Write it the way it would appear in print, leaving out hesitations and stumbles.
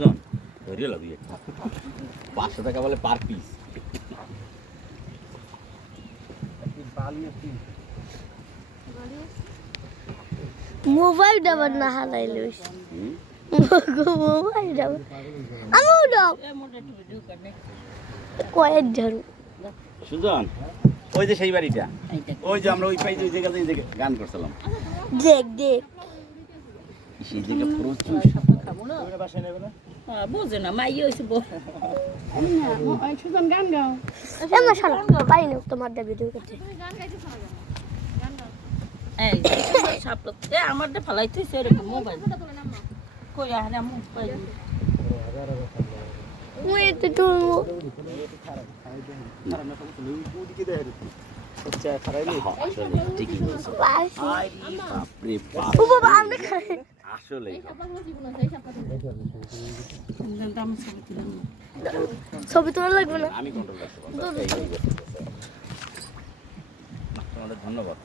সুজন ধরিয়ে লাভ 500 টাকা বলে পার পিস। মোবাইল ডাবার না হারাইলো মোবাইল ডাবার আমিও দাও কয়েক জন সুজন ওই যে সেই বাড়িটা, ওই যে আমরা ওই পাইতে ওই জায়গাতে গান করছিলাম। দেখ দেখ সেই জায়গা প্রচুর খাবো না বোঝে না মাই হয়েছে সুজন গান গাও এমন শালা পাই না তোমার দা ভিডিও করতে এই সাপতে আমার দে ফলাইতেছে এরকম মোবাইল কই আরে মোবাইল মুই তো তুলবো ও বাবা আমরা খাই আসলে ছবি তোলা লাগবে না আমি কন্ট্রোল করতে পারবো। তোমাদের ধন্যবাদ।